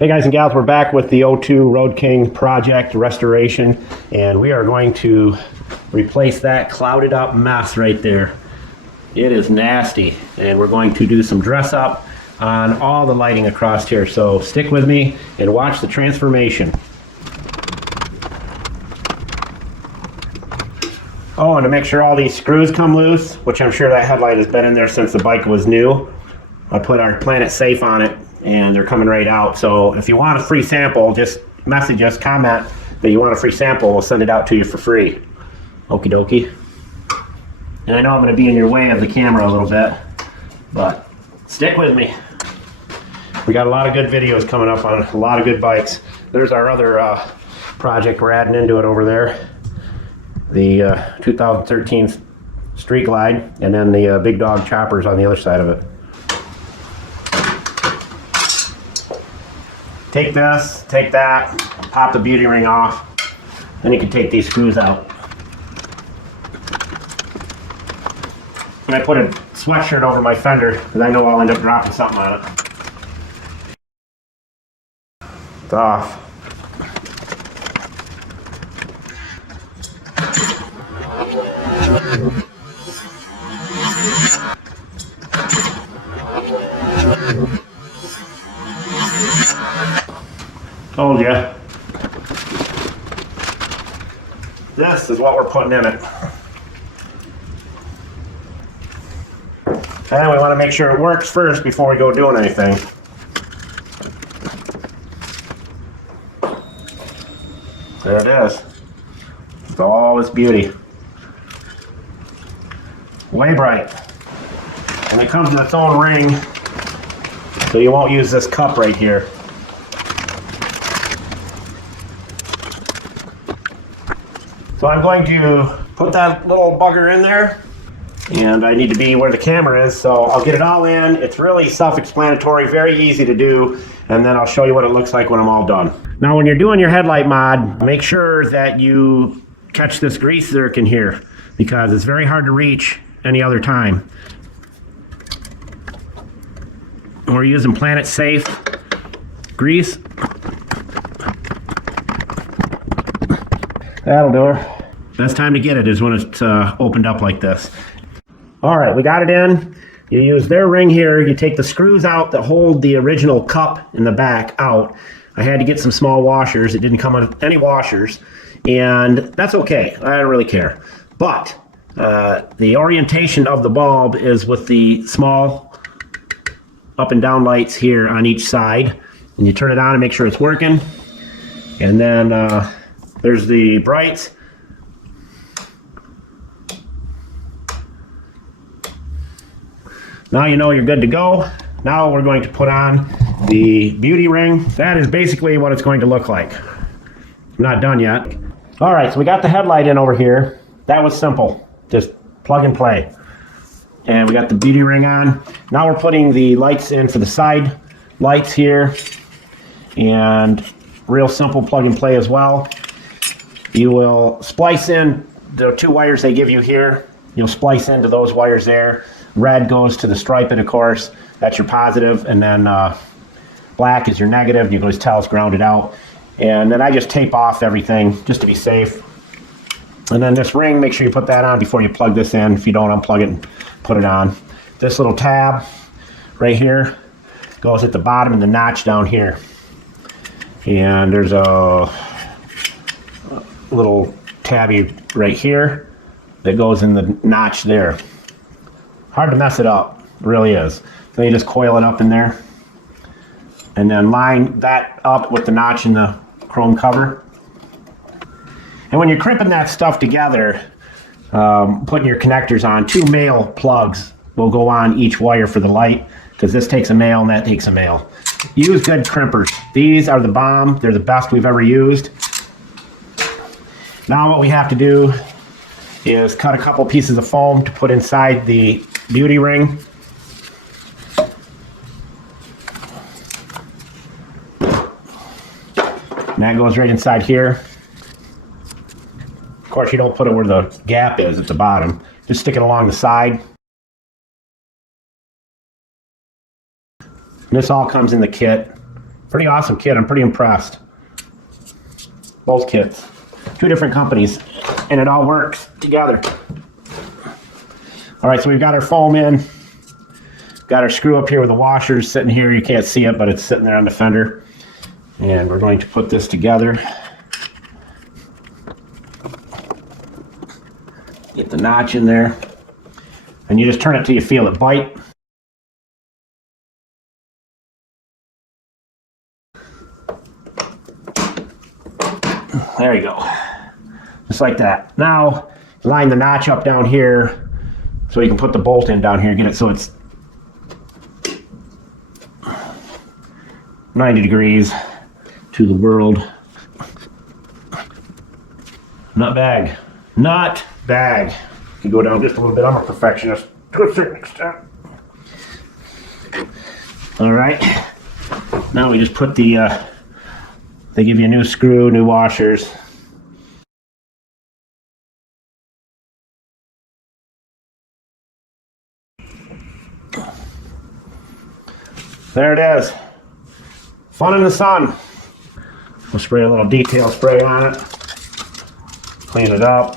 Hey guys and gals, we're back with the O2 Road King project restoration, and we are going to replace that clouded up mess right there. It is nasty, and we're going to do some dress up on all the lighting across here. So stick with me and watch the transformation. Oh, and to make sure all these screws come loose, which I'm sure that headlight has been in there since the bike was new, I put our Planet Safe on it, and they're coming right out. So if you want a free sample, just message us, comment that you want a free sample. We'll send it out to you for free. Okie dokie. And I know I'm going to be in your way of the camera a little bit, but stick with me. We got a lot of good videos coming up on a lot of good bikes. There's our other project we're adding into it over there. The 2013 Street Glide, and then the Big Dog Choppers on the other side of it. Take this, take that, pop the beauty ring off, then you can take these screws out. And I put a sweatshirt over my fender because I know I'll end up dropping something on it. It's off. Told you. This is what we're putting in it. And we want to make sure it works first before we go doing anything. There it is. It's all this beauty. Way bright. And it comes in its own ring, so you won't use this cup right here. So I'm going to put that little bugger in there, and I need to be where the camera is, so I'll get it all in. It's really self-explanatory, very easy to do, and then I'll show you what it looks like when I'm all done. Now when you're doing your headlight mod, make sure that you catch this grease zerk in here, because it's very hard to reach any other time. We're using Planet Safe grease. That'll do her. Best time to get it is when it's opened up like this. All right, we got it in. You use their ring here. You take the screws out that hold the original cup in the back out. I had to get some small washers. It didn't come with any washers, and that's okay. I don't really care. But the orientation of the bulb is with the small up and down lights here on each side, and you turn it on and make sure it's working. And then there's the brights. Now you know you're good to go. Now we're going to put on the beauty ring. That is basically what it's going to look like. I'm not done yet. All right, so we got the headlight in over here. That was simple, just plug and play. And we got the beauty ring on. Now we're putting the lights in for the side lights here. And real simple plug and play as well. You will splice in the two wires they give you here. You'll splice into those wires there. Red goes to the stripe, of course. That's your positive, and then black is your negative. You can just tell it's grounded out. And then I just tape off everything just to be safe. And then this ring, make sure you put that on before you plug this in. If you don't, unplug it and put it on. This little tab right here goes at the bottom and the notch down here. And there's a little tabby right here that goes in the notch there. Hard to mess it up, it really is. So you just coil it up in there and then line that up with the notch in the chrome cover. And when you're crimping that stuff together, putting your connectors on, 2 male plugs will go on each wire for the light, because this takes a male and that takes a male. Use good crimpers. These are the bomb. They're the best we've ever used. Now what we have to do is cut a couple pieces of foam to put inside the beauty ring. And that goes right inside here. Of course, you don't put it where the gap is at the bottom. Just stick it along the side. And this all comes in the kit. Pretty awesome kit. I'm pretty impressed. Both kits. 2 different companies. And it all works together. All right, so we've got our foam in. Got our screw up here with the washers sitting here. You can't see it, but it's sitting there on the fender. And we're going to put this together. Get the notch in there. And you just turn it till you feel it bite. There you go. Just like that. Now, line the notch up down here so you can put the bolt in down here. Get it so it's 90 degrees to the world. Not bad. Not bad. You can go down just a little bit. I'm a perfectionist to a certain extent. All right. Now we just put the, they give you a new screw, new washers. There it is. Fun in the sun. We'll spray a little detail spray on it. Clean it up.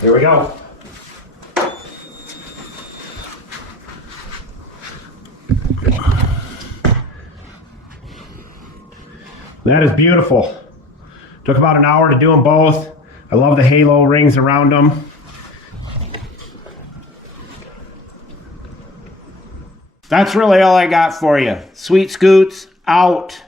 There we go. That is beautiful. Took about an hour to do them both. I love the halo rings around them. That's really all I got for you. Sweet Scoots out.